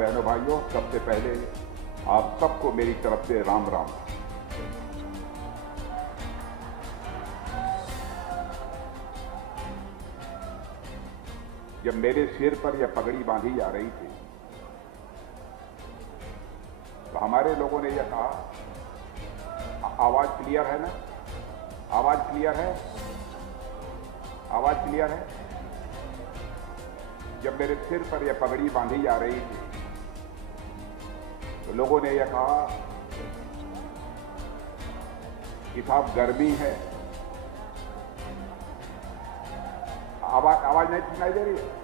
बहनों भाइयों, सबसे पहले आप सबको मेरी तरफ से राम राम। जब मेरे सिर पर यह पगड़ी बांधी जा रही थी तो हमारे लोगों ने यह कहा, आवाज क्लियर है ना? आवाज क्लियर है? आवाज क्लियर है? जब मेरे सिर पर यह पगड़ी बांधी जा रही थी तो लोगों ने यह कहा कि साहब गर्मी है। आवाज नहीं सुनाई दे रही है?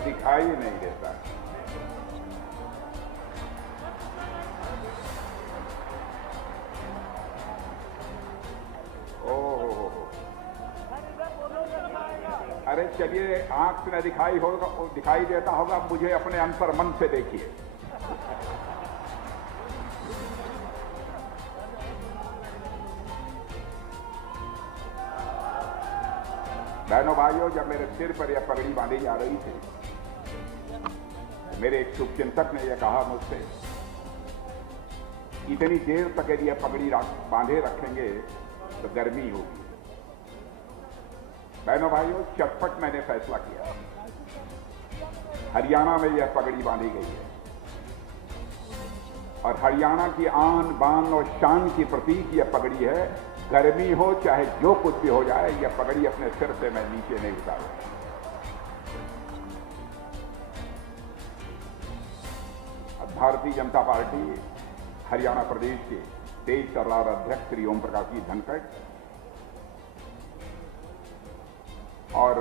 दिखाई नहीं देता। ओहो, अरे चलिए, आंख से न दिखाई होगा, दिखाई देता होगा, मुझे अपने अंतर मन से देखिए। बहनों भाइयों, जब मेरे सिर पर यह पगड़ी बांधी जा रही थी, मेरे एक शुभचिंतक ने यह कहा मुझसे, इतनी देर तक यदि यह पगड़ी बांधे रखेंगे तो गर्मी होगी। बहनों भाइयों, चटपट मैंने फैसला किया। हरियाणा में यह पगड़ी बांधी गई है और हरियाणा की आन बान और शान की प्रतीक यह पगड़ी है। गर्मी हो चाहे जो कुछ भी हो जाए, यह पगड़ी अपने सिर से मैं नीचे नहीं उतारूंगा। भारतीय जनता पार्टी हरियाणा प्रदेश के तेज तर्रार अध्यक्ष श्री ओम प्रकाश जी धनखड़ और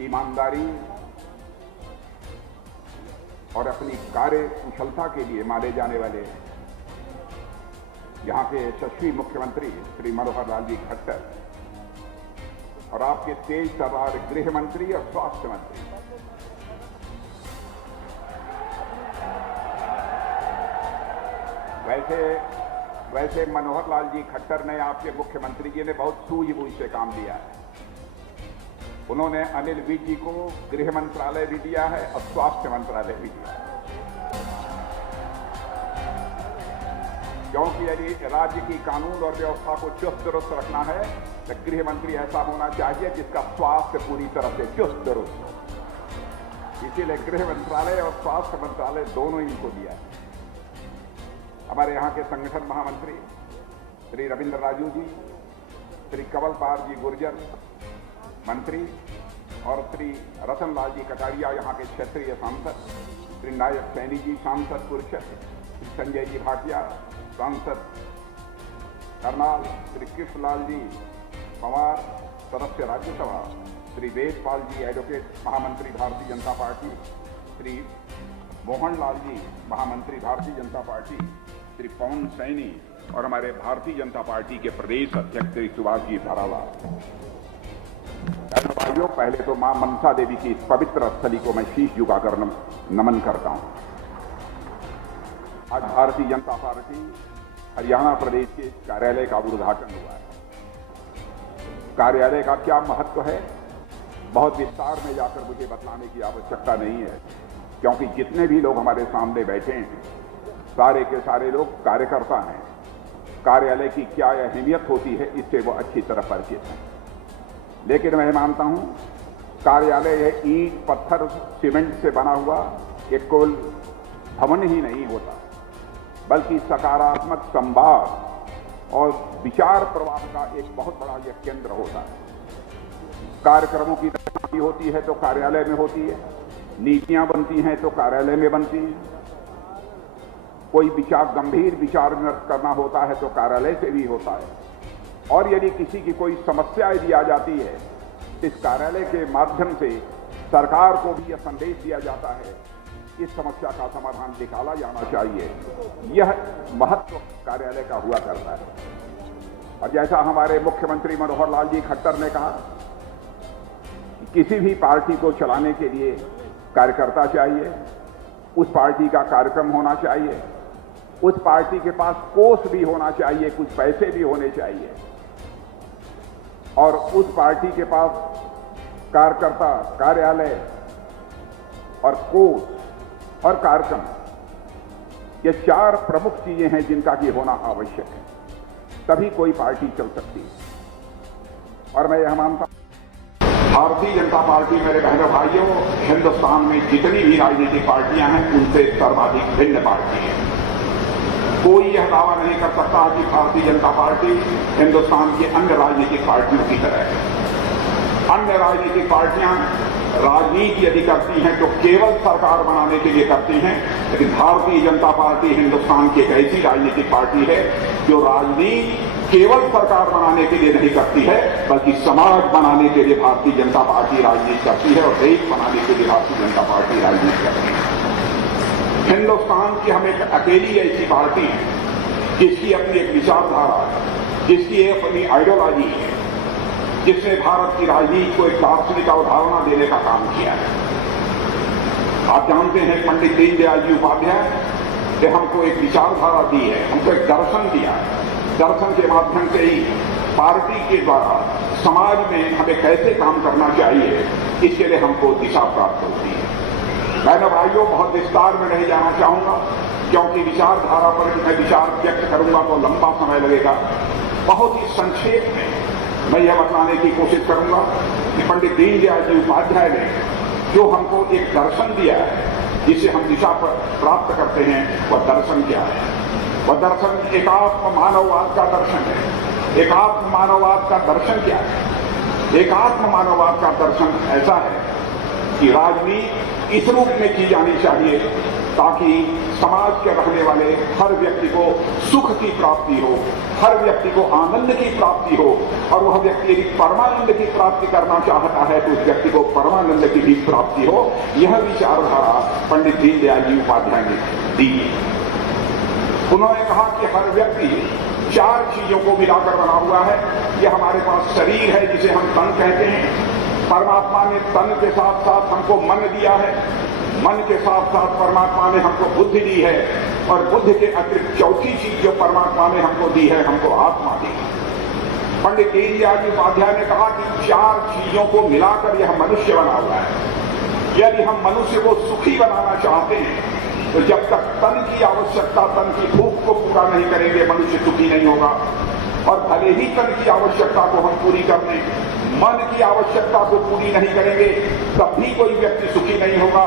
ईमानदारी और अपनी कार्य कुशलता के लिए माने जाने वाले यहां के यशस्वी मुख्यमंत्री श्री मनोहर लाल जी खट्टर और आपके तेज तर्रार गृह मंत्री और स्वास्थ्य मंत्री वैसे मनोहर लाल जी खट्टर ने, आपके मुख्यमंत्री जी ने बहुत सूझबूझ से काम लिया है। उन्होंने अनिल विज जी को गृह मंत्रालय भी दिया है और स्वास्थ्य मंत्रालय भी दिया है, क्योंकि यदि राज्य की कानून और व्यवस्था को चुस्त दुरुस्त रखना है तो गृह मंत्री ऐसा होना चाहिए जिसका स्वास्थ्य पूरी तरह से चुस्त दुरुस्त हो। इसीलिए गृह मंत्रालय और स्वास्थ्य मंत्रालय दोनों ही इनको दिया है। हमारे यहाँ के संगठन महामंत्री श्री रविंद्र राजू जी, श्री कंवल पाल जी गुर्जर मंत्री और श्री रतन लाल जी कटारिया यहाँ के क्षेत्रीय सांसद, श्री नायक सैनी जी सांसद पुरुषोत्तम, श्री संजय जी भाटिया सांसद करनाल, श्री कृष्णलाल जी पवार सदस्य राज्यसभा, श्री वेदपाल जी एडवोकेट महामंत्री भारतीय जनता पार्टी, श्री मोहन लाल जी महामंत्री भारतीय जनता पार्टी, श्री पवन सैनी और हमारे भारतीय जनता पार्टी के प्रदेश अध्यक्ष श्री सुभाष जी भराला। भाइयों, पहले तो मां मनसा देवी की इस पवित्र स्थली को मैं शीश झुकाकर नमन करता हूं। आज भारतीय जनता पार्टी हरियाणा प्रदेश के कार्यालय का उद्घाटन हुआ है। कार्यालय का क्या महत्व है, बहुत विस्तार में जाकर मुझे बतलाने की आवश्यकता नहीं है, क्योंकि जितने भी लोग हमारे सामने बैठे हैं सारे के सारे लोग कार्यकर्ता हैं। कार्यालय की क्या अहमियत होती है इससे वो अच्छी तरह परिचित हैं। लेकिन मैं मानता हूं कार्यालय है ईंट पत्थर सीमेंट से बना हुआ एक केवल भवन ही नहीं होता, बल्कि सकारात्मक संवाद और विचार प्रवाह का एक बहुत बड़ा यह केंद्र होता है। कार्यक्रमों की रचना होती है तो कार्यालय में होती है, नीतियां बनती हैं तो कार्यालय में बनती हैं, कोई गंभीर विचार विमर्श करना होता है तो कार्यालय से भी होता है, और यदि किसी की कोई समस्या यदि आ जाती है तो इस कार्यालय के माध्यम से सरकार को भी यह संदेश दिया जाता है इस समस्या का समाधान निकाला जाना चाहिए। यह महत्व कार्यालय का हुआ करता है। और जैसा हमारे मुख्यमंत्री मनोहर लाल जी खट्टर ने कहा, किसी भी पार्टी को चलाने के लिए कार्यकर्ता चाहिए, उस पार्टी का कार्यक्रम होना चाहिए, उस पार्टी के पास कोष भी होना चाहिए, कुछ पैसे भी होने चाहिए, और उस पार्टी के पास कार्यकर्ता, कार्यालय और कोष और कार्यक्रम, ये 4 प्रमुख चीजें हैं जिनका कि होना आवश्यक है, तभी कोई पार्टी चल सकती है। और मैं यह मानता हूं भारतीय जनता पार्टी, मेरे बहनों भाइयों, हिंदुस्तान में जितनी भी राजनीतिक पार्टियां हैं उनसे सर्वाधिक भिन्न पार्टी है। कोई यह दावा नहीं कर सकता कि भारतीय जनता पार्टी हिंदुस्तान की अन्य राजनीतिक पार्टियों की तरह है। अन्य राजनीतिक पार्टियां राजनीति यदि करती हैं तो केवल सरकार बनाने के लिए करती हैं, लेकिन भारतीय जनता पार्टी हिंदुस्तान की एक ऐसी राजनीतिक पार्टी है जो राजनीति केवल सरकार बनाने के लिए नहीं करती है, बल्कि समाज बनाने के लिए भारतीय जनता पार्टी राजनीति करती है और देश बनाने के लिए भारतीय जनता पार्टी राजनीति करती है। हिंदुस्तान की हम एक अकेली ऐसी पार्टी है जिसकी अपनी एक विचारधारा है, जिसकी एक अपनी आइडियोलॉजी है, जिसने भारत की राजनीति को एक दार्शनिक अवधारणा देने का काम किया है। आप जानते हैं पंडित दीनदयाल जी उपाध्याय ने हमको एक विचारधारा दी है, हमको एक दर्शन दिया है। दर्शन के माध्यम से ही पार्टी के द्वारा समाज में हमें कैसे काम करना चाहिए, इसके लिए हमको दिशा प्राप्त होती है। बहनों भाइयों, बहुत विस्तार में नहीं जाना चाहूंगा क्योंकि विचारधारा पर मैं विचार व्यक्त करूंगा तो लंबा समय लगेगा। बहुत ही संक्षेप में मैं यह बताने की कोशिश करूंगा कि पंडित दीनदयाल जी उपाध्याय ने जो हमको एक दर्शन दिया है जिसे हम दिशा प्राप्त करते हैं, वह दर्शन क्या है? वह दर्शन एकात्म मानववाद का दर्शन है। एकात्म मानववाद का दर्शन क्या है? एकात्म मानववाद का दर्शन ऐसा है कि राजनीति इस रूप में की जानी चाहिए ताकि समाज के रहने वाले हर व्यक्ति को सुख की प्राप्ति हो, हर व्यक्ति को आनंद की प्राप्ति हो, और वह व्यक्ति यदि परमानंद की प्राप्ति करना चाहता है तो उस व्यक्ति को परमानंद की भी प्राप्ति हो। यह विचारधारा पंडित दीनदयाल जी उपाध्याय ने दी। उन्होंने कहा कि हर व्यक्ति 4 चीजों को मिलाकर बना हुआ है। यह हमारे पास शरीर है जिसे हम तन कहते हैं। परमात्मा ने तन के साथ साथ हमको मन दिया है, मन के साथ साथ परमात्मा ने हमको बुद्धि दी है, और बुद्धि के अतिरिक्त चौथी चीज जो परमात्मा ने हमको दी है, हमको आत्मा दी। पंडित दीनदयाल जी उपाध्याय ने कहा कि 4 चीजों को मिलाकर यह मनुष्य बना हुआ है। यदि हम मनुष्य को सुखी बनाना चाहते हैं तो जब तक तन की आवश्यकता, तन की भूख को पूरा नहीं करेंगे, मनुष्य सुखी नहीं होगा। और भले ही तन की आवश्यकता को हम पूरी कर लें, मन की आवश्यकता को पूरी नहीं करेंगे, तब भी कोई व्यक्ति सुखी नहीं होगा।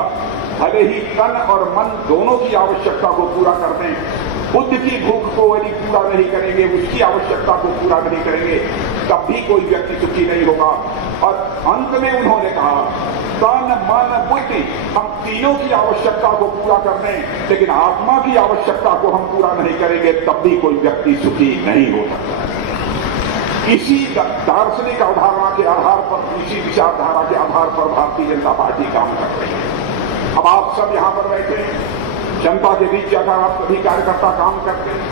भले ही तन और मन दोनों की आवश्यकता को पूरा कर दें, बुद्धि की भूख को यदि पूरा नहीं करेंगे, उसकी आवश्यकता को पूरा नहीं करेंगे, तब भी कोई व्यक्ति सुखी नहीं होगा। और अंत में उन्होंने कहा, तन मन बुद्धि हम तीनों की आवश्यकता को पूरा कर दें, लेकिन आत्मा की आवश्यकता को हम पूरा नहीं करेंगे, तब भी कोई व्यक्ति सुखी नहीं हो सकता। इसी दार्शनिक अवधारणा के आधार पर, इसी विचारधारा के आधार पर भारतीय जनता पार्टी काम कर रही है। अब आप सब यहां पर बैठे हैं, जनता के बीच अगर आप सभी कार्यकर्ता काम करते हैं,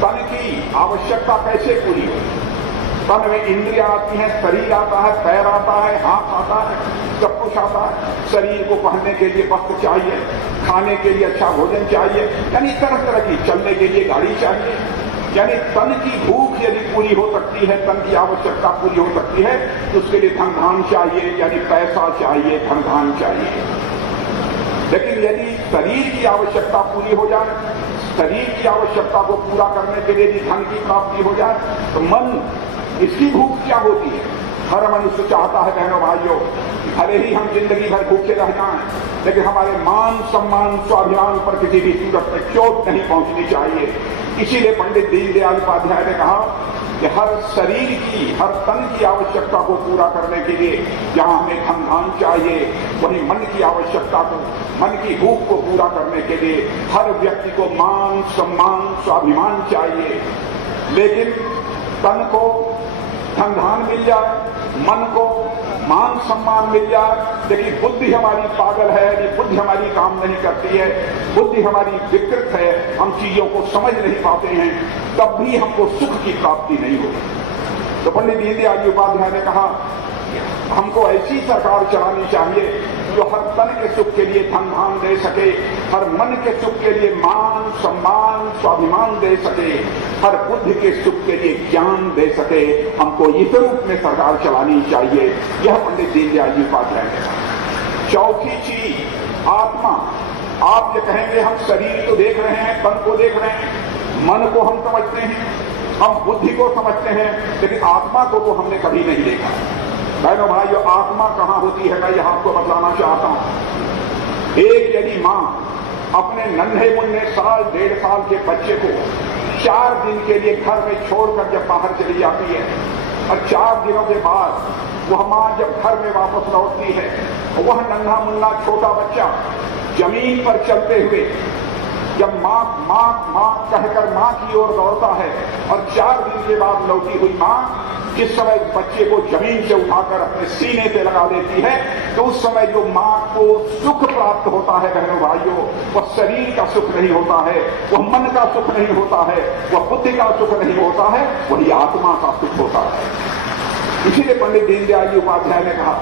तन की आवश्यकता कैसे पूरी हो? तन में इंद्रियां आती हैं, शरीर आता है, पैर आता है, हाथ आता है, सब कुछ आता है। शरीर को पहनने के लिए वस्त्र चाहिए, खाने के लिए अच्छा भोजन चाहिए, यानी तरह तरह की, चलने के लिए गाड़ी चाहिए। यानी तन की भूख यदि पूरी हो सकती है, तन की आवश्यकता पूरी हो सकती है, तो उसके लिए धन धान चाहिए, यानी पैसा चाहिए, धन धान चाहिए। लेकिन यदि शरीर की आवश्यकता पूरी हो जाए, शरीर की आवश्यकता को पूरा करने के लिए यदि धन की प्राप्ति हो जाए, तो मन, इसकी भूख क्या होती है? हर मनुष्य चाहता है बहनों भाइयों, भले ही हम जिंदगी भर भूखे रह जाएं, लेकिन हमारे मान सम्मान स्वाभिमान पर किसी भी सूरत में चोट नहीं पहुंचनी चाहिए। इसीलिए पंडित दीनदयाल उपाध्याय ने कहा कि हर शरीर की, हर तन की आवश्यकता को पूरा करने के लिए जहां हमें धन धान चाहिए, वहीं मन की आवश्यकता को, मन की भूख को पूरा करने के लिए हर व्यक्ति को मान सम्मान स्वाभिमान चाहिए। लेकिन तन को धन धान मिल जाए, मन को मान सम्मान मिल जाए, लेकिन बुद्धि हमारी पागल है, यदि बुद्धि हमारी काम नहीं करती है, बुद्धि हमारी विकृत है, हम चीजों को समझ नहीं पाते हैं, तब भी हमको सुख की प्राप्ति नहीं होती। तो पंडित दीनदयाल जी उपाध्याय ने कहा, हमको ऐसी सरकार चलानी चाहिए जो हर तन के सुख के लिए धन धान दे सके, हर मन के सुख के लिए मान सम्मान स्वाभिमान दे सके, हर बुद्धि के सुख के लिए ज्ञान दे सके, हमको इस रूप में सरकार चलानी चाहिए। यह पंडित दीनदयाल जी उपाध्याय ने कहा। चौथी चीज आत्मा। आप ये कहेंगे हम शरीर तो देख रहे हैं, तन को देख रहे हैं, मन को हम समझते हैं, हम बुद्धि को समझते हैं, लेकिन आत्मा को तो हमने कभी नहीं देखा। बहनों भाइयों, आत्मा कहां होती है मैं यह आपको बतलाना चाहता हूं। एक यदि मां अपने नन्हे मुन्ने साल 1.5 साल के बच्चे को 4 दिन के लिए घर में छोड़कर जब बाहर चली जाती है और 4 दिनों के बाद वह मां जब घर में वापस लौटती है, वह नन्हा मुन्ना छोटा बच्चा जमीन पर चलते हुए जब मां मां मां कहकर मां की ओर दौड़ता है और 4 दिन के बाद लौटी हुई मां जिस समय बच्चे को जमीन से उठाकर अपने सीने पे लगा देती है, तो उस समय जो मां को सुख प्राप्त होता है बहनों भाइयों, वह शरीर का सुख नहीं होता है, वह मन का सुख नहीं होता है, वह बुद्धि का सुख नहीं होता है, वही आत्मा का सुख होता है। इसीलिए पंडित दीनदयाल जी उपाध्याय ने कहा,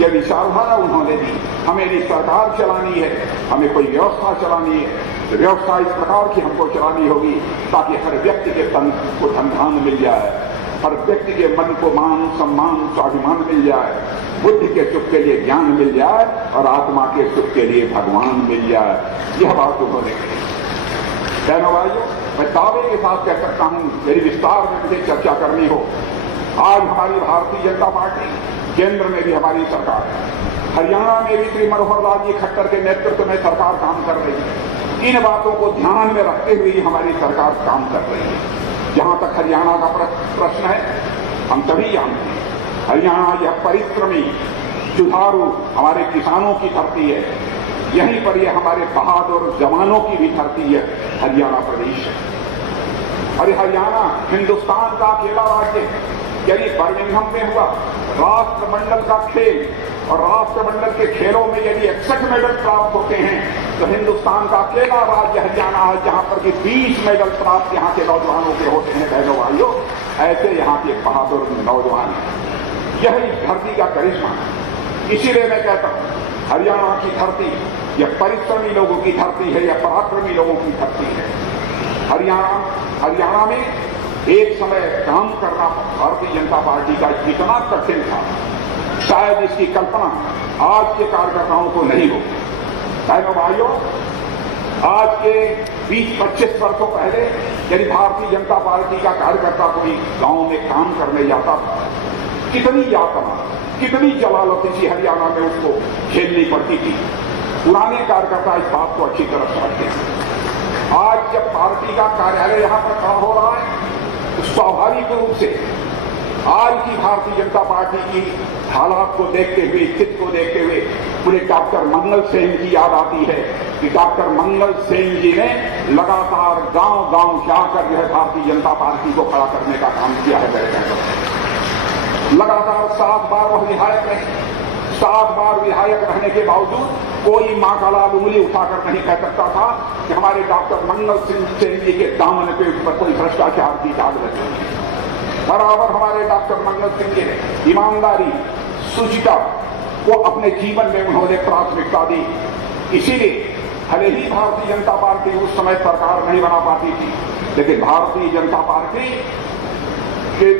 यह विचारधारा उन्होंने दी, हमें यदि सरकार चलानी है, हमें कोई व्यवस्था चलानी है, तो व्यवस्था इस प्रकार की हमको चलानी होगी ताकि हर व्यक्ति के तन को धन मिल जाए, हर व्यक्ति के मन को मान सम्मान स्वाभिमान मिल जाए, बुद्धि के सुख के लिए ज्ञान मिल जाए और आत्मा के सुख के लिए भगवान मिल जाए। यह बात उन्होंने कही। बहनों भाइयों, मैं दावे के साथ कह सकता हूं, मेरी विस्तार में मुझे चर्चा करनी हो, आज हमारी भारतीय जनता पार्टी केंद्र में भी हमारी सरकार है, हरियाणा में भी श्री मनोहर लाल जी खट्टर के नेतृत्व में सरकार काम कर रही है। इन बातों को ध्यान में रखते हुए हमारी सरकार काम कर रही है। जहां तक हरियाणा का प्रश्न है, हम सभी जानते हैं, हरियाणा यह परिश्रमी जुझारू हमारे किसानों की धरती है, यहीं पर यह हमारे बहादुर जवानों की भी धरती है, हरियाणा प्रदेश है। और हरियाणा हिंदुस्तान का अकेला राज्य है। यदि बर्मिंघम में हुआ राष्ट्रमंडल का खेल और राष्ट्रमंडल के खेलों में यदि 61 मेडल प्राप्त होते हैं, तो हिंदुस्तान का अकेला राज्य हरियाणा है जहां पर कि 20 मेडल प्राप्त यहां के नौजवानों के होते हैं। बहनों भाइयों, ऐसे यहां के बहादुर नौजवान हैं, यह इस धरती का करिश्मा है। इसीलिए मैं कहता हूं, हरियाणा की धरती यह परिश्रमी लोगों की धरती है, यह पराक्रमी लोगों की धरती है। हरियाणा में एक समय काम करना भारतीय जनता पार्टी का इतना कठिन था, शायद इसकी कल्पना आज के कार्यकर्ताओं को नहीं हो। बहनों भाइयों, आज के 20-25 वर्षों पहले यदि भारतीय जनता पार्टी का कार्यकर्ता कोई गांव में काम करने जाता था, कितनी यातना, कितनी जलालत इसी हरियाणा में उसको झेलनी पड़ती थी। पुराने कार्यकर्ता इस बात को अच्छी तरह समझते हैं। आज जब पार्टी का कार्यालय यहां पर खड़ा हो रहा है, तो स्वाभाविक रूप से आज की भारतीय जनता पार्टी की हालात को देखते हुए, स्थिति को देखते हुए मुझे डॉक्टर मंगल सेन की याद आती है कि डॉक्टर मंगल सेन जी ने लगातार गांव-गांव जाकर जो है भारतीय जनता पार्टी को खड़ा करने का काम किया है। लगातार 7 बार वह विधायक रहे। 7 बार विधायक रहने के बावजूद कोई मां का लाल उंगली उठाकर नहीं कह सकता था कि हमारे डॉक्टर मंगल सेन जी के दामन पे ऊपर कोई भ्रष्टाचार की दाग लगी है। बराबर हमारे डॉक्टर मंगल सिंह जी ने ईमानदारी, शुचिता को अपने जीवन में उन्होंने प्राथमिकता दी। इसीलिए भले ही भारतीय जनता पार्टी उस समय सरकार नहीं बना पाती थी, लेकिन भारतीय जनता पार्टी के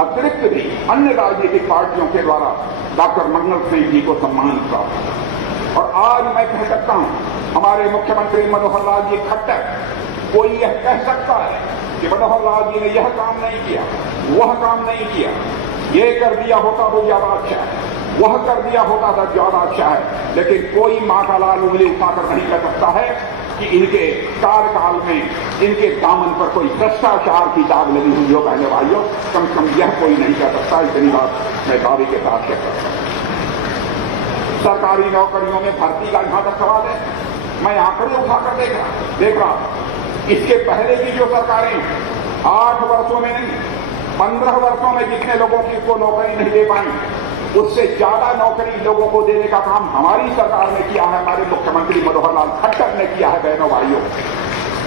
अतिरिक्त भी अन्य राजनीतिक पार्टियों के द्वारा डॉक्टर मंगल सिंह जी को सम्मान प्राप्त। और आज मैं कह सकता हूं, हमारे मुख्यमंत्री मनोहर लाल जी खट्टर, कोई यह कह सकता है कि मनोहर लाल जी ने यह काम नहीं किया, वह काम नहीं किया, ये कर दिया होता तो ज्यादा अच्छा है, वह कर दिया होता था ज्यादा अच्छा है, लेकिन कोई मां का लाल उंगली उठाकर नहीं कह सकता है कि इनके कार्यकाल में इनके दामन पर कोई भ्रष्टाचार की दाग लगी हुई हो। बहनों भाइयों, कम से कम यह कोई नहीं कह सकता। इतनी बात मैं दावे के साथ कह सकता हूं। सरकारी नौकरियों में भर्ती का जहां तक सवाल है, मैं आंकड़े उठाकर देख रहा इसके पहले की जो सरकारें 8 वर्षों में नहीं 15 वर्षों में जितने लोगों की को नौकरी नहीं दे पाई, उससे ज्यादा नौकरी लोगों को देने का काम हमारी सरकार ने किया है, हमारे मुख्यमंत्री मनोहर लाल खट्टर ने किया है। बहनों भाइयों,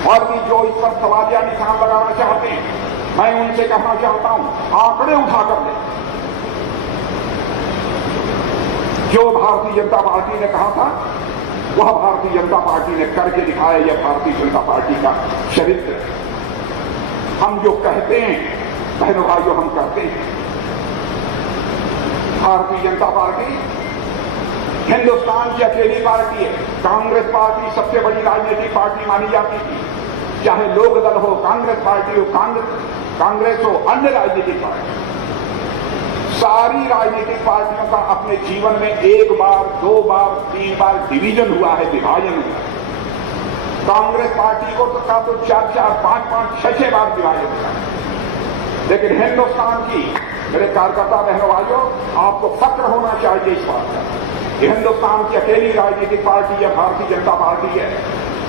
और भी जो इस पर सवालिया निशान लगाना चाहते हैं, मैं उनसे कहना चाहता हूं, आंकड़े उठाकर दें। जो भारतीय जनता पार्टी ने कहा था वह भारतीय जनता पार्टी ने करके दिखाया। यह भारतीय जनता पार्टी का चरित्र। हम जो कहते हैं बहनों भाइयों हम करते हैं। भारतीय जनता पार्टी हिंदुस्तान की अकेली पार्टी है। कांग्रेस पार्टी सबसे बड़ी राजनीतिक पार्टी मानी जाती थी, चाहे लोक दल हो, कांग्रेस पार्टी हो, कांग्रेस हो, अन्य राजनीतिक पार्टी। सारी राजनीतिक पार्टियों का अपने जीवन में एक बार, दो बार, तीन बार डिवीजन हुआ है, विभाजन हुआ है। कांग्रेस पार्टी को तो 4-4, 5-5, 6-6 बार विभाजन हुआ है। लेकिन हिंदुस्तान की मेरे कार्यकर्ता बहनों भाइयों, आपको फक्र होना चाहिए इस बात का। हिंदुस्तान की अकेली राजनीतिक पार्टी यह भारतीय जनता पार्टी है।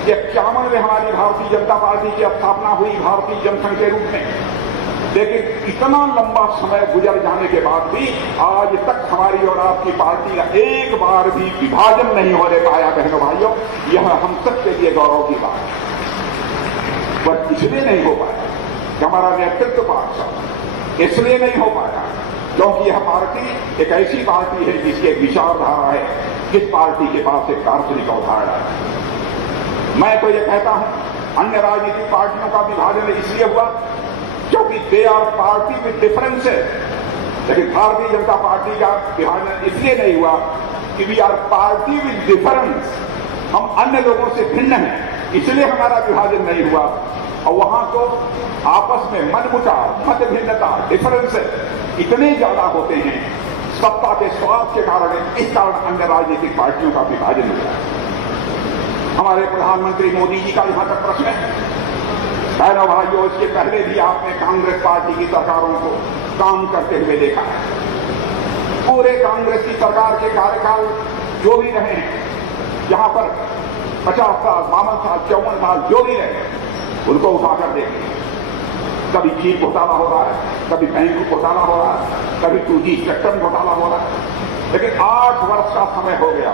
ये 51 में हमारी भारतीय जनता पार्टी की स्थापना हुई भारतीय जनसंघ के रूप में। लेकिन इतना लंबा समय गुजर जाने के बाद भी आज तक हमारी और आपकी पार्टी का एक बार भी विभाजन नहीं होने पाया बहनों भाइयों। यह हम सबके लिए गौरव की बात है। पर इसलिए नहीं हो पाया कि हमारा नेतृत्व पार्टी, इसलिए नहीं हो पाया क्योंकि यह पार्टी एक ऐसी पार्टी है जिसकी एक विचारधारा है, जिस पार्टी के पास एक दार्शनिक अवधारणा है। मैं तो यह कहता हूं अन्य राजनीतिक पार्टियों का विभाजन इसलिए हुआ क्योंकि they are party with differences, लेकिन भारतीय जनता पार्टी का विभाजन इसलिए नहीं हुआ कि we are party with difference, हम अन्य लोगों से भिन्न हैं, इसलिए हमारा विभाजन नहीं हुआ। और वहां तो आपस में मनमुटाव, मत भिन्नता, डिफरेंसेस इतने ज्यादा होते हैं, सत्ता के स्वार्थ के कारण, इस कारण अन्य राजनीतिक पार्टियों का विभाजन हुआ। हमारे प्रधानमंत्री मोदी जी का यहां तक प्रश्न है। बहनों भाइयों, इसके पहले भी आपने कांग्रेस पार्टी की सरकारों को काम करते हुए देखा है। पूरे कांग्रेस की सरकार के कार्यकाल जो भी रहे हैं, यहां पर 50 साल, 52 साल, 54 साल जो भी रहे, उनको उठाकर देखें। कभी चीफ घोटाला हो रहा है, कभी बैंक घोटाला हो रहा है, कभी 2G स्पेक्ट्रम घोटाला हो रहा है। लेकिन 8 वर्ष का समय हो गया,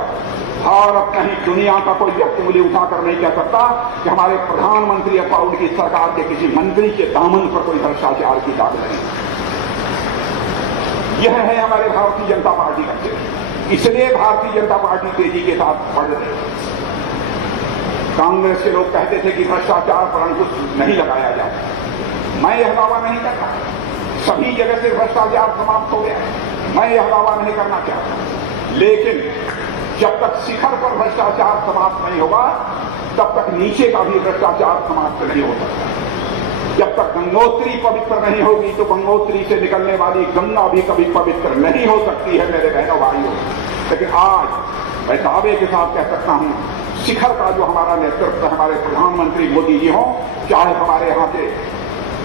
भारत नहीं दुनिया का कोई व्यक्ति उंगली उठाकर नहीं कह सकता कि हमारे प्रधानमंत्री अथवा उनकी सरकार के किसी मंत्री के दामन पर कोई भ्रष्टाचार की दाग नहीं। यह है हमारे भारतीय जनता पार्टी का चित्र। इसलिए भारतीय जनता पार्टी तेजी के साथ बढ़ रही है। कांग्रेस के लोग कहते थे कि भ्रष्टाचार पर अंकुश नहीं लगाया जाए। मैं यह दावा नहीं करता, सभी जगह से भ्रष्टाचार समाप्त हो गया, मैं यह दावा नहीं करना चाहता। लेकिन जब तक शिखर पर भ्रष्टाचार समाप्त नहीं होगा, तब तक नीचे का भी भ्रष्टाचार समाप्त नहीं हो सकता। जब तक गंगोत्री पवित्र नहीं होगी, तो गंगोत्री से निकलने वाली गंगा भी कभी पवित्र नहीं हो सकती है मेरे बहनों भाइयों। लेकिन आज मैं दावे के साथ कह सकता हूं, शिखर का जो हमारा नेतृत्व हमारे प्रधानमंत्री मोदी जी हों, चाहे हमारे यहाँ के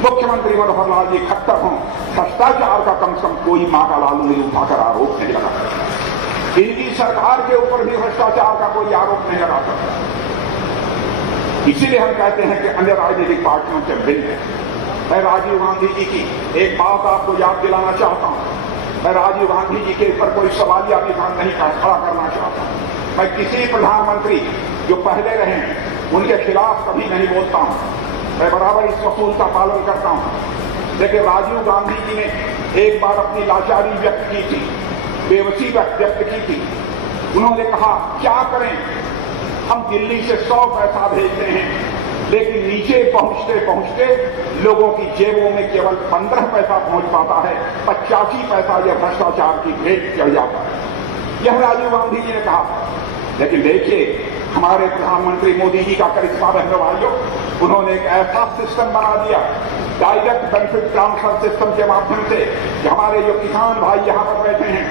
मुख्यमंत्री मनोहर लाल जी खट्टर हों, भ्रष्टाचार का कम से कम कोई माँ का लाल नहीं उठाकर आरोप नहीं लगा सकता। इनकी सरकार के ऊपर भी भ्रष्टाचार का कोई आरोप नहीं लगा सकता। इसीलिए हम कहते हैं कि अन्य राजनीतिक पार्टियों से भिन्न है। मैं राजीव गांधी जी की एक बात आपको याद दिलाना चाहता हूं। मैं राजीव गांधी जी के ऊपर कोई सवालिया निशान नहीं खड़ा करना चाहता। मैं किसी प्रधानमंत्री जो पहले रहे उनके खिलाफ कभी नहीं बोलता हूं। मैं बराबर इस असूल का पालन करता हूं। लेकिन राजीव गांधी जी ने एक बार अपनी लाचारी व्यक्त की थी, बेबसी व्यक्त की थी। उन्होंने कहा क्या करें, हम दिल्ली से 100 पैसा भेजते हैं, लेकिन नीचे पहुंचते पहुंचते लोगों की जेबों में केवल 15 पैसा पहुंच पाता है, 85 पैसा यह भ्रष्टाचार की भेंट चढ़ जाता है। यह राजीव गांधी जी ने कहा। लेकिन देखिए हमारे प्रधानमंत्री मोदी जी का करिश्मा बहनों भाइयों, उन्होंने एक ऐसा सिस्टम बना दिया, डायरेक्ट बेनिफिट ट्रांसफर सिस्टम के माध्यम से कि हमारे जो किसान भाई यहां पर बैठे हैं,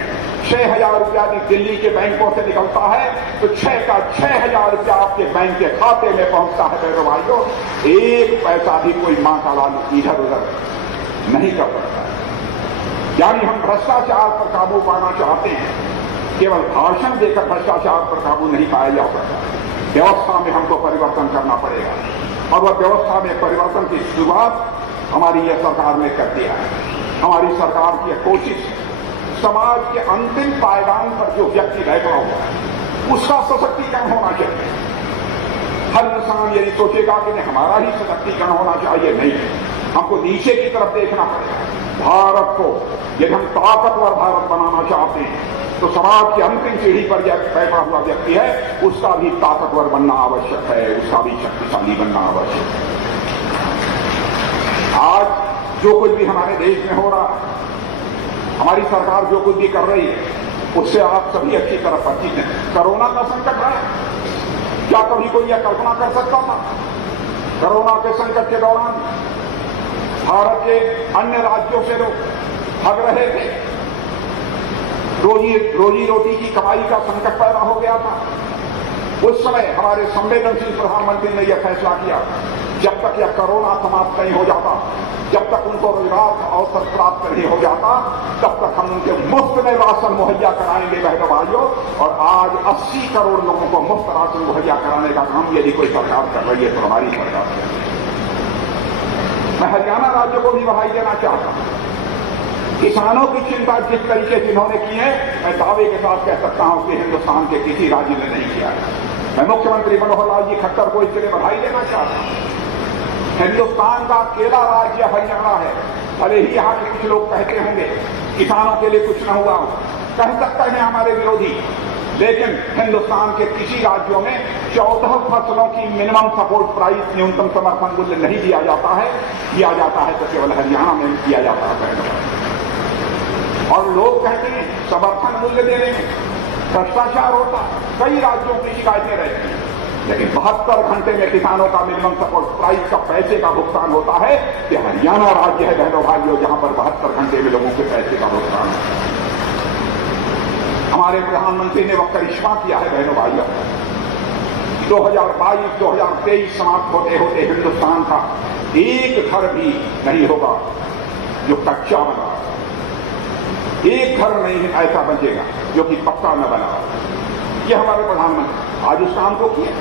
6,000 रुपया दिल्ली के बैंकों से निकलता है तो 6 का 6,000 रुपया आपके बैंक के खाते में पहुंचता है बहनों भाइयों। एक पैसा भी कोई मां का लाल इधर उधर नहीं कर सकता। यानी हम भ्रष्टाचार पर काबू पाना चाहते हैं, केवल भाषण देकर भ्रष्टाचार पर काबू नहीं पाया जा सकता। व्यवस्था में हमको परिवर्तन करना पड़ेगा, और वह व्यवस्था में परिवर्तन की शुरुआत हमारी यह सरकार ने कर दिया है। हमारी सरकार की कोशिश समाज के अंतिम पायदान पर जो व्यक्ति बैठा हुआ है उसका सशक्तिकरण होना चाहिए। हर इंसान यदि सोचेगा कि नहीं हमारा ही सशक्तिकरण होना चाहिए, नहीं, हमको नीचे की तरफ देखना पड़ेगा। भारत को यदि हम ताकतवर भारत बनाना चाहते हैं, तो समाज की अंतिम सीढ़ी पर बैठा हुआ व्यक्ति है, उसका भी ताकतवर बनना आवश्यक है, उसका भी शक्तिशाली बनना आवश्यक है। आज जो कुछ भी हमारे देश में हो रहा है, हमारी सरकार जो कुछ भी कर रही है, उससे आप सभी अच्छी तरह परिचित हैं। कोरोना का संकट है, क्या कभी कोई यह कल्पना कर सकता था? कोरोना के संकट के दौरान भारत के अन्य राज्यों से लोग भाग रहे थे, रोजी रोटी की कमाई का संकट पैदा हो गया था। उस समय हमारे संवेदनशील प्रधानमंत्री ने यह फैसला किया, जब तक यह कोरोना समाप्त नहीं हो जाता, जब तक उनको रोजगार का अवसर प्राप्त नहीं हो जाता, तब तक हम उनके मुफ्त में राशन मुहैया कराएंगे बहनों भाइयों। और आज 80 करोड़ लोगों को मुफ्त राशन मुहैया कराने का काम यदि कोई सरकार कर रही है तो हमारी सरकार है। मैं हरियाणा राज्य को भी बधाई देना चाहता हूं। किसानों की चिंता जिस तरीके से इन्होंने की है, मैं दावे के साथ कह सकता हूं कि हिंदुस्तान के किसी राज्य ने नहीं किया है। मैं मुख्यमंत्री मनोहर लाल जी खट्टर को इसके लिए बधाई देना चाहता हूं। हिंदुस्तान का अकेला राज्य हरियाणा है। भले ही यहां के कुछ लोग कहते होंगे किसानों के लिए कुछ न हुआ हो, कह सकते हैं हमारे विरोधी, लेकिन हिंदुस्तान के किसी राज्यों में 14 फसलों की मिनिमम सपोर्ट प्राइस, न्यूनतम समर्थन मूल्य नहीं दिया जाता है। किया जाता है तो केवल हरियाणा में किया जाता है। और लोग कहते हैं समर्थन मूल्य देने में भ्रष्टाचार होता है, कई राज्यों की शिकायतें रहती हैं, लेकिन 72 घंटे में किसानों का मिनिमम सपोर्ट प्राइस का पैसे का भुगतान होता है। कि हरियाणा राज्य है बहनों भाइयों, जहां पर 72 घंटे में लोगों के पैसे का भुगतान होता है। हमारे प्रधानमंत्री ने वह करिश्मा किया है बहनों भाइयों। 2022-2023 समाप्त होते होते हिंदुस्तान का एक घर भी नहीं होगा जो कच्चा बना, एक घर नहीं ऐसा बचेगा जो कि पक्का न बना। यह हमारे प्रधानमंत्री आज उस काम को किए।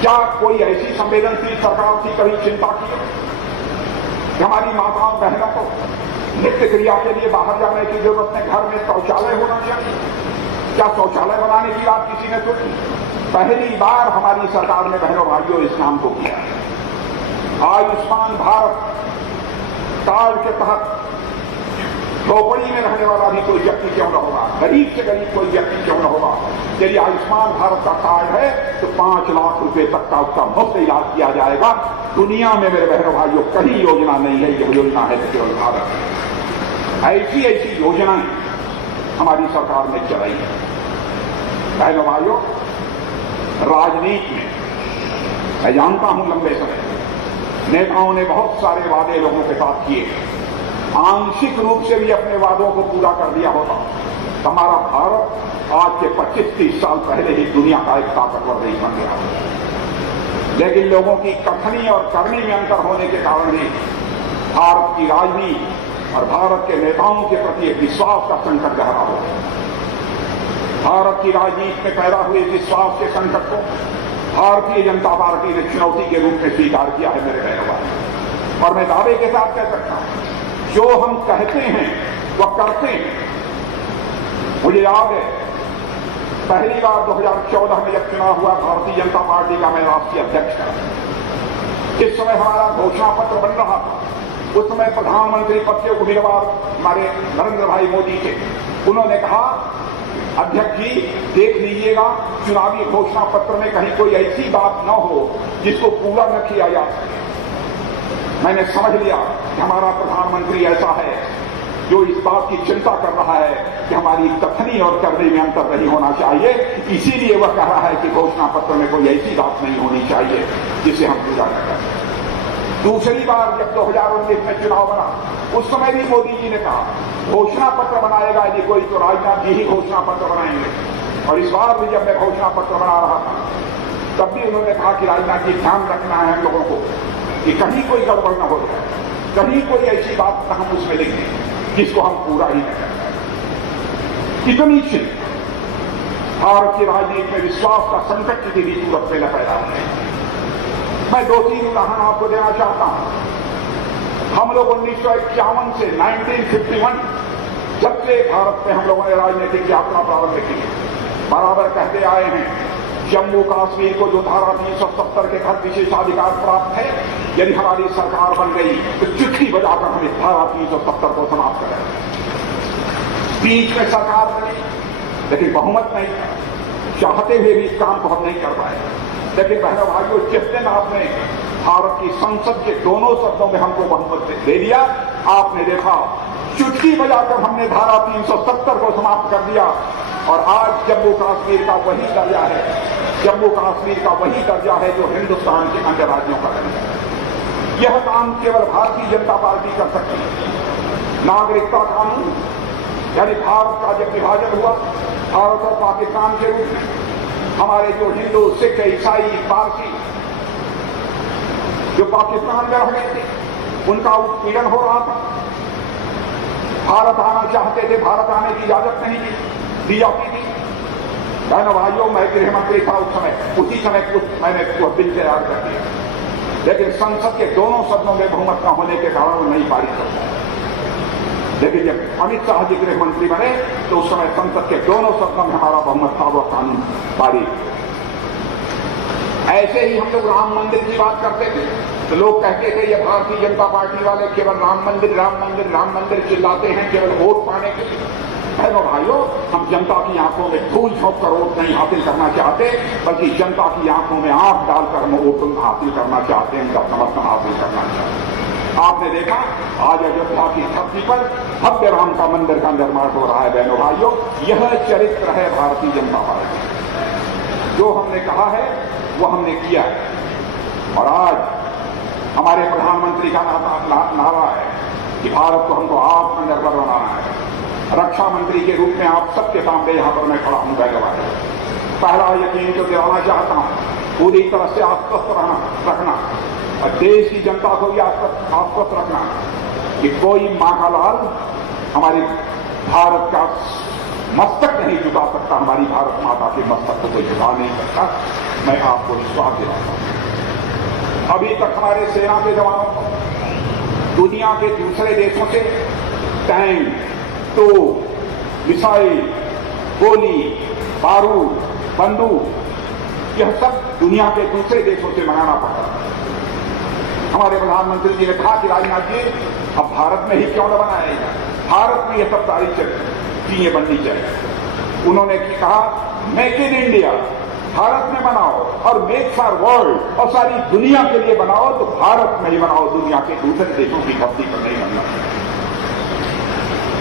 क्या कोई ऐसी संवेदनशील सरकार की कभी चिंता की है कि हमारी माताओं बहनों को नित्य क्रिया के लिए बाहर जाने की जरूरत नहीं, घर में शौचालय होना चाहिए? क्या शौचालय बनाने की बात किसी ने सोची? पहली बार हमारी सरकार ने बहनों भाइयों इस काम को किया। आयुष्मान भारत कार्ड के तहत झोपड़ी में रहने वाला भी कोई व्यक्ति क्यों न होगा, गरीब से गरीब कोई व्यक्ति क्यों न होगा, यदि आयुष्मान भारत का कार्ड है तो 5 लाख रुपए तक का उसका मुफ्त इलाज किया जाएगा। दुनिया में मेरे बहनों भाइयों कहीं योजना नहीं है, यह योजना है केवल भारत में। ऐसी ऐसी योजनाएं हमारी सरकार ने चलाई है। बहनों भाइयों, राजनीति में मैं जानता हूं लंबे समय नेताओं ने बहुत सारे वादे लोगों के साथ किए, आंशिक रूप से भी अपने वादों को पूरा कर दिया होता। हमारा भारत आज के 25-30 साल पहले ही दुनिया का एक ताकतवर देश बन गया। लेकिन लोगों की कथनी और करनी में अंतर होने के कारण ही भारत की राजनीति और भारत के नेताओं के प्रति एक विश्वास का संकट गहरा हो गया। भारत की राजनीति में पैदा हुए विश्वास के संकट को भारतीय जनता पार्टी ने चुनौती के रूप में स्वीकार किया है मेरे बहनों भाई। और मैं दावे के साथ कह सकता हूं, जो हम कहते हैं वह करते हैं। मुझे याद है पहली बार 2014 में जब चुनाव हुआ, भारतीय जनता पार्टी का मैं राष्ट्रीय अध्यक्ष था। इस समय हमारा घोषणा पत्र बन रहा था। उस समय प्रधानमंत्री पद के उम्मीदवार हमारे नरेंद्र भाई मोदी थे। उन्होंने कहा, अध्यक्ष जी देख लीजिएगा चुनावी घोषणा पत्र में कहीं कोई ऐसी बात न हो जिसको पूरा न किया जा सके। मैंने समझ लिया कि हमारा प्रधानमंत्री ऐसा है जो इस बात की चिंता कर रहा है कि हमारी कथनी और करने में अंतर नहीं होना चाहिए, इसीलिए वह कह रहा है कि घोषणा पत्र में कोई ऐसी बात नहीं होनी चाहिए जिसे हम पूरा न करें। दूसरी बार जब 2019 में चुनाव बना, उस समय भी मोदी जी ने कहा घोषणा पत्र बनाएगा यदि कोई तो राजनाथ जी ही घोषणा पत्र बनाएंगे। और इस बार भी जब मैं घोषणा पत्र बना रहा था तब भी उन्होंने कहा कि राजनाथ जी ध्यान रखना है हम लोगों को कि कहीं कोई गड़बड़ न हो जाए, कहीं कोई ऐसी बात न हम उसमें लिख दें जिसको हम पूरा ही न कर पाए। इतनी चिंता भारत की राजनीति में विश्वास का संकट किसी भी सूरत में न पैदा हो। मैं 2-3 उदाहरण आपको देना चाहता हूं। हम लोग 1951 से 1951 जब से भारत में हम लोगों ने राजनीतिक यात्रा प्रारंभ की, बराबर कहते आए हैं जम्मू कश्मीर को जो धारा 370 के तहत विशेषाधिकार प्राप्त है, यदि हमारी सरकार बन गई तो चिट्ठी बजाकर हम इस धारा 370 को समाप्त करें। बीच में सरकार बनी, लेकिन बहुमत नहीं था। चाहते हुए भी इस काम को हम नहीं कर पाए। लेकिन बहनों भाइयों, जिस दिन आपने भारत की संसद के दोनों सदनों में हमको बहुमत दे दिया, आपने देखा चुटकी बजाकर हमने धारा 370 को समाप्त कर दिया। और आज जम्मू कश्मीर का वही दर्जा है, जम्मू कश्मीर का वही दर्जा है जो हिंदुस्तान के अन्य राज्यों का दर्जा है। यह काम केवल भारतीय जनता पार्टी कर सकती है। नागरिकता कानून, यानी भारत का जब विभाजन हुआ भारत और पाकिस्तान के रूप में, हमारे जो हिंदू, सिख, ईसाई, पारसी जो पाकिस्तान में रह गए थे, उनका उत्पीड़न हो रहा था। भारत आना चाहते थे, भारत आने की इजाजत नहीं दी जाती थी। बहनों भाइयों, मैं गृह मंत्री था उस समय, उसी समय मैंने वो बिल तैयार कर दिया, लेकिन संसद के दोनों सदनों में बहुमत न होने के कारण वो नहीं पारित हो पाया। लेकिन जब अमित शाह जी गृह मंत्री बने तो उस समय संसद के दोनों सदनों में हमारा बहुमत था, वो कानून पारित। ऐसे ही हम लोग राम मंदिर की बात करते थे तो लोग कहते थे ये भारतीय जनता पार्टी वाले केवल राम मंदिर राम मंदिर राम मंदिर चिल्लाते हैं केवल वोट पाने के लिए। बहनों भाइयों, हम जनता की आंखों में धूल झोंक कर वोट नहीं हासिल करना चाहते, बल्कि जनता की आंखों में आंख डालकर हम वोट हासिल करना चाहते हैं, उनका समर्थन हासिल करना चाहते हैं। आपने देखा आज अयोध्या की धरती पर भव्य राम का मंदिर का निर्माण हो रहा है। बहनों भाइयों, यह चरित्र है भारतीय जनता पार्टी। जो हमने कहा है वो हमने किया है। और आज हमारे प्रधानमंत्री का नारा है कि भारत को हमको आत्मनिर्भर बनाना है। रक्षा मंत्री के रूप में आप सबके सामने यहां पर मैं खड़ा हूं। पहला यकीन जो दिलाना चाहता हूं, पूरी तरह से आश्वस्त रखना और देश की जनता को भी आश्वस्त रखना कि कोई मां का लाल हमारी भारत का मस्तक नहीं झुका सकता, हमारी भारत माता के मस्तक को कोई झुका नहीं सकता। मैं आपको विश्वास दिलाता हूं। अभी तक हमारे सेना के जवानों को दुनिया के दूसरे देशों से टैंक, तोप, मिसाइल, गोली, बारूद, बंदूक, यह सब दुनिया के दूसरे देशों से मंगाना पड़ता है। हमारे प्रधानमंत्री जी ने कहा कि राजनाथ जी अब भारत में ही क्यों न बनाएगा, भारत में यह सब सारी चीजें बननी चाहिए। उन्होंने कहा मेक इन इंडिया, भारत में बनाओ, और मेक फॉर वर्ल्ड, और सारी दुनिया के लिए बनाओ तो भारत में ही बनाओ, दुनिया के दूसरे देशों की धरती पर नहीं बनना।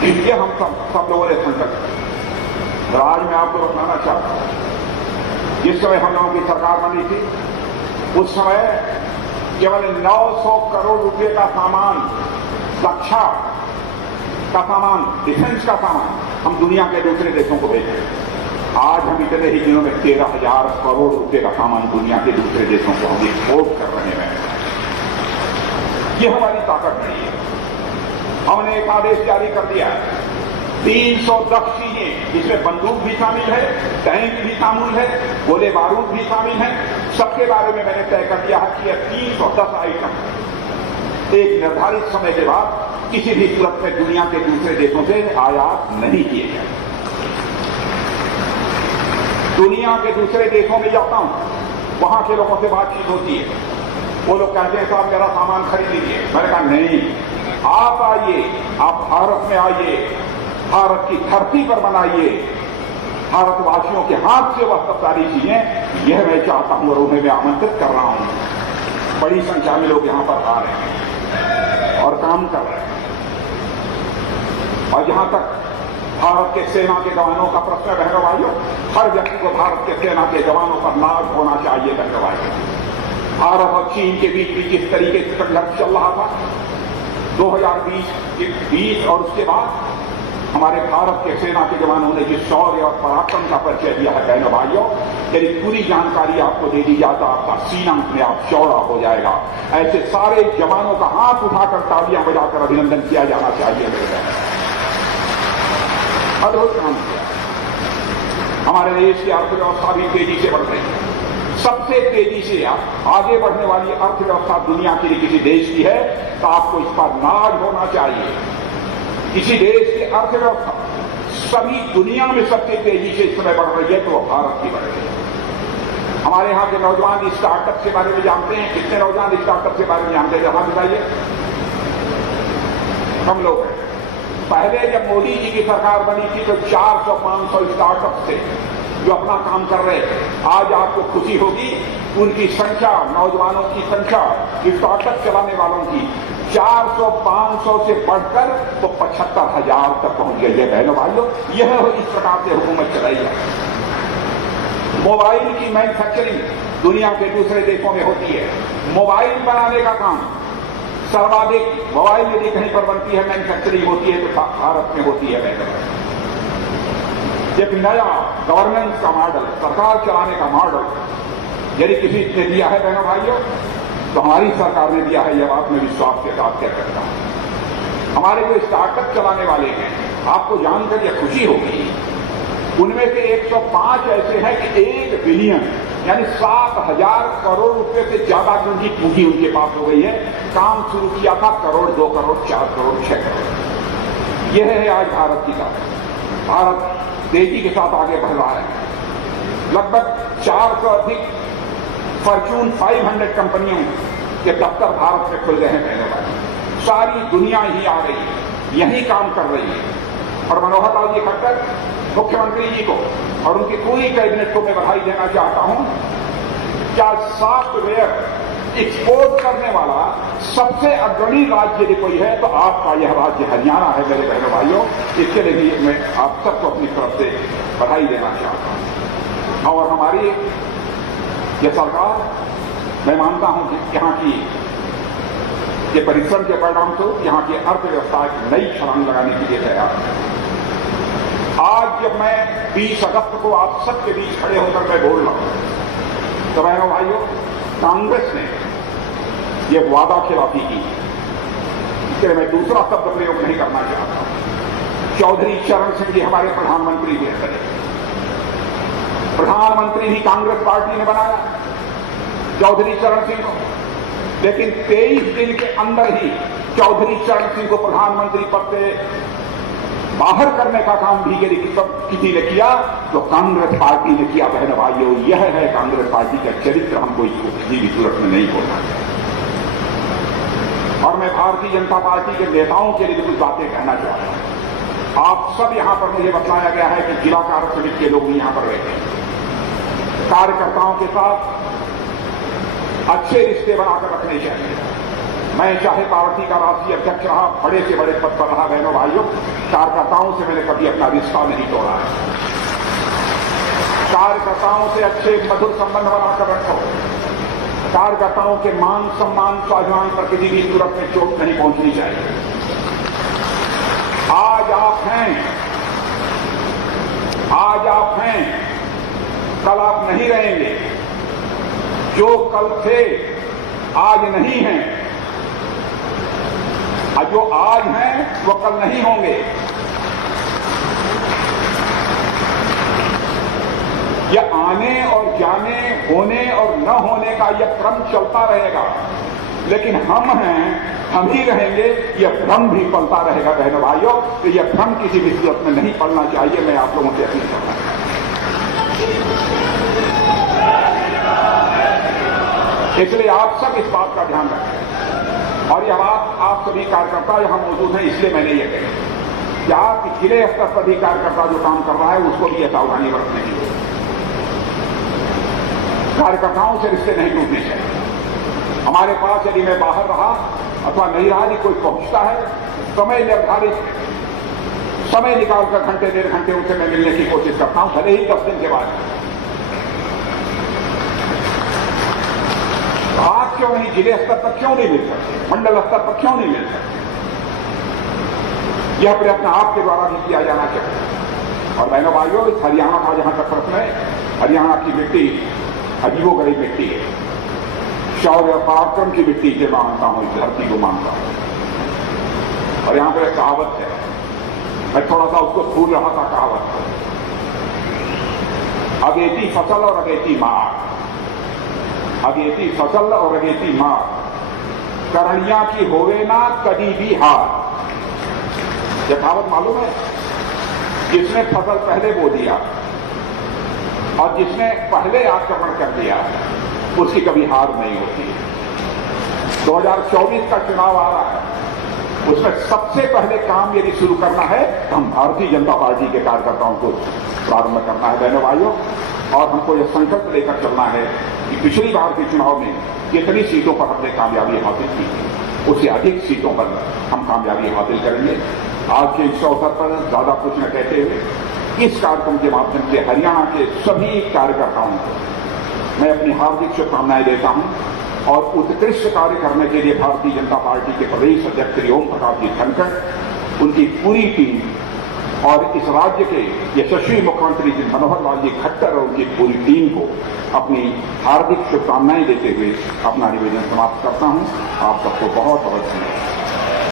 ये हम सब लोगों ने संकल्प किया। आज मैं आपको बताना चाहता हूं, जिस समय हम लोगों की सरकार बनी थी उस समय केवल 900 करोड़ रुपए का सामान, रक्षा का सामान, डिफेंस का सामान हम दुनिया के दूसरे देशों को भेजे। आज हम इतने ही दिनों में 13,000 करोड़ रुपए का सामान दुनिया के दूसरे देशों को हम एक्सपोर्ट कर रहे हैं। ये हमारी ताकत नहीं है। हमने एक आदेश जारी कर दिया है, 310 चीजें, जिसमें बंदूक भी शामिल है, टैंक भी शामिल है, गोले बारूद भी शामिल है, सबके बारे में मैंने तय कर दिया है कि 310 आइटम एक निर्धारित समय के बाद किसी भी सूरत में दुनिया के दूसरे देशों से आयात नहीं किए जाए। दुनिया के दूसरे देशों में जाता हूं, वहां के लोगों से बातचीत होती है, वो लोग कहते हैं साहब मेरा सामान खरीद लीजिए। मैंने कहा नहीं, आप आइए, आप भारत में आइए, भारत की धरती पर बनाइए, भारतवासियों के हाथ से वह सब सारी चीजें, यह मैं चाहता हूं और उन्हें मैं आमंत्रित कर रहा हूं। बड़ी संख्या में लोग यहां पर आ रहे हैं और काम कर रहे हैं। और जहां तक भारत के सेना के जवानों का प्रश्न, बहनों भाइयों, हर व्यक्ति को भारत के सेना के जवानों पर नाज होना चाहिए। बहनों भाइयों, भारत और चीन के बीच भी जिस तरीके से संघर्ष चल रहा था 2020 और उसके बाद हमारे भारत के सेना के जवानों ने जिस शौर्य और पराक्रम का परिचय दिया है, बहनों भाइयों, यदि पूरी जानकारी आपको दे दी जाए तो आपका सीना अपने आप चौड़ा हो जाएगा। ऐसे सारे जवानों का हाथ उठाकर तालियां बजाकर अभिनंदन किया जाना चाहिए। अद्भुत काम किया। हमारे देश की अर्थव्यवस्था भी तेजी से बढ़ रही है। सबसे तेजी से आगे बढ़ने वाली अर्थव्यवस्था दुनिया के लिए किसी देश की है तो आपको इस पर नाज होना चाहिए। किसी देश की अर्थव्यवस्था सभी दुनिया में सबसे तेजी से इस समय बढ़ रही है तो वह भारत की बढ़ रही है। हमारे यहाँ के नौजवान स्टार्टअप के बारे में जानते हैं? कितने नौजवान स्टार्टअप के बारे में जानते हैं? जहां बताइए। हम लोग हैं। पहले जब मोदी जी की सरकार बनी थी तो 400-500 स्टार्टअप थे जो अपना काम कर रहे थे। आज आपको खुशी होगी उनकी संख्या, नौजवानों की संख्या, स्टार्टअप चलाने वालों की 400-500 से बढ़कर तो 75,000 तक पहुंच गई है। बहनों भाइयों, यह इस प्रकार से हुकूमत चलाई है। मोबाइल की मैन्युफैक्चरिंग दुनिया के दूसरे देशों में होती है। मोबाइल बनाने का काम सर्वाधिक मोबाइल यदि कहीं पर बनती है, मैन्युफैक्चरिंग होती है तो भारत में होती है। एक नया गवर्नेंस का मॉडल, सरकार चलाने का मॉडल यदि किसी ने दिया है बहनों भाइयों तो हमारी सरकार ने दिया है। यह बात मैं विश्वास के साथ कह सकता हूं। हमारे जो स्टार्टअप चलाने वाले हैं, आपको जानकर यह खुशी होगी, उनमें से 105 ऐसे हैं कि 1 बिलियन यानी 7,000 करोड़ रुपए से ज्यादा की पूंजी उनके पास हो गई है। काम शुरू किया था करोड़, 2 करोड़, 4 करोड़, 6 करोड़। यह है आज भारत की ताकत। भारत तेजी के साथ आगे बढ़ रहा है। लगभग 400 अधिक फॉर्च्यून 500 कंपनियों के दफ्तर भारत में खुल गए हैं। पहले बार सारी दुनिया ही आ रही है, यही काम कर रही है। और मनोहर लाल जी खट्टर मुख्यमंत्री जी को और उनकी पूरी कैबिनेट को मैं बधाई देना चाहता हूं। क्या सॉफ्टवेयर एक्सपोर्ट करने वाला सबसे अग्रणी राज्य यदि कोई है तो आपका यह राज्य हरियाणा है मेरे बहनों भाइयों। इसके लिए मैं आप सबको अपनी तरफ से बधाई देना चाहता हूं। और हमारी यह सरकार, मैं मानता हूं कि यहाँ की ये परिश्रम के परिणाम स्वरूप यहाँ की अर्थव्यवस्था की नई छलांग लगाने के लिए तैयार है। आज जब मैं 20 अगस्त को आप सबके बीच खड़े होकर मैं बोल रहा हूं तो बहनों भाइयों, कांग्रेस ने यह वादा खिलाफी की, इसके मैं दूसरा शब्द प्रयोग नहीं करना चाहता। चौधरी चरण सिंह जी हमारे प्रधानमंत्री हुए थे। प्रधानमंत्री ही कांग्रेस पार्टी ने बनाया चौधरी चरण सिंह को, लेकिन 23 दिन के अंदर ही चौधरी चरण सिंह को प्रधानमंत्री पद से बाहर करने का काम भी यदि किसी ने किया तो कांग्रेस पार्टी ने किया। बहनों भाइयों, यह है कांग्रेस पार्टी का चरित्र। हमको इसको किसी भी सूरत में नहीं बोलना चाहिए। और मैं भारतीय जनता पार्टी के नेताओं के लिए कुछ बातें कहना चाहता हूं। आप सब यहां पर मुझे बताया गया है कि जिला कार्य समिति के लोग भी यहां पर बैठे हैं। कार्यकर्ताओं के साथ अच्छे रिश्ते बनाकर रखने चाहिए। मैं चाहे पार्टी का राष्ट्रीय अध्यक्ष रहा, बड़े से बड़े पद पर रहा, बहनों भाइयों, कार्यकर्ताओं से मैंने कभी अपना रिश्ता नहीं तोड़ा है। कार्यकर्ताओं से अच्छे मधुर संबंध बनाकर रखो। कार्यकर्ताओं के मान सम्मान स्वाभिमान पर किसी भी सूरत में चोट नहीं पहुंचनी चाहिए। आज आप हैं, आज आप हैं, कल आप नहीं रहेंगे। जो कल थे आज नहीं हैं, जो आज हैं वो कल नहीं होंगे। यह आने और जाने, होने और न होने का यह क्रम चलता रहेगा, लेकिन हम हैं, हम ही रहेंगे। यह भ्रम भी पलता रहेगा बहनों भाइयों। तो यह भ्रम किसी भी सूरत में नहीं पलना चाहिए। मैं आप लोगों से अपील करना चाहता हूं। इसलिए आप सब इस बात का ध्यान रखें। और यह बात आप सभी कार्यकर्ता यहां मौजूद हैं, इसलिए मैंने यह कहा कि आप जिले स्तर पर भी कार्यकर्ता जो काम कर रहा है उसको भी यह सावधानी बरतने की जरूरत है। कार्यकर्ताओं से रिश्ते नहीं टूटने चाहिए। हमारे पास यदि मैं बाहर रहा अथवा नहीं रहा, यदि कोई पहुंचता है, समय निर्धारित समय निकालकर घंटे 1.5 घंटे उनसे मैं मिलने की कोशिश करता हूं, भले ही 10 दिन के बाद। आप क्यों नहीं जिले स्तर पर क्यों नहीं मिल सकते, मंडल स्तर पर क्यों नहीं मिल सकते? यह प्रयत्न आपके द्वारा भी किया जाना चाहिए। और बहनों भाइयों, इस हरियाणा का जहां तक प्रश्न है, हरियाणा की मिट्टी अजीबोगरीब मिट्टी है। शौर्य और पराक्रम की मिट्टी से मानता हूं, इस धरती को मानता हूं। और यहां पर एक कहावत है, मैं थोड़ा सा उसको भूल रहा था। कहावत अगेती फसल और अगेती मार, अगेती फसल और अगेती मार, करणिया की होवे ना कभी भी हार। यह कहावत मालूम है? जिसने फसल पहले बो दिया और जिसने पहले आक्रमण कर दिया उसकी कभी हार नहीं होती। 2024 का चुनाव आ रहा है। उसमें सबसे पहले काम यदि शुरू करना है तो हम भारतीय जनता पार्टी के कार्यकर्ताओं को प्रारंभ करना है बहनों भाइयों, और हमको यह संकल्प लेकर चलना है कि पिछली बार के चुनाव में जितनी सीटों पर हमने कामयाबी हासिल की थी उससे अधिक सीटों पर हम कामयाबी हासिल करेंगे। आज के इस अवसर पर ज्यादा कुछ न कहते हुए इस कार्यक्रम के माध्यम से हरियाणा के सभी कार्यकर्ताओं को मैं अपनी हार्दिक शुभकामनाएं देता हूं और उत्कृष्ट कार्य करने के लिए भारतीय जनता पार्टी के प्रदेश अध्यक्ष श्री ओम प्रकाश जी धनखड़, उनकी पूरी टीम और इस राज्य के यशस्वी मुख्यमंत्री जी मनोहर लाल जी खट्टर और उनकी पूरी टीम को अपनी हार्दिक शुभकामनाएं देते हुए अपना निवेदन समाप्त करता हूं। आप सबको बहुत बहुत धन्यवाद।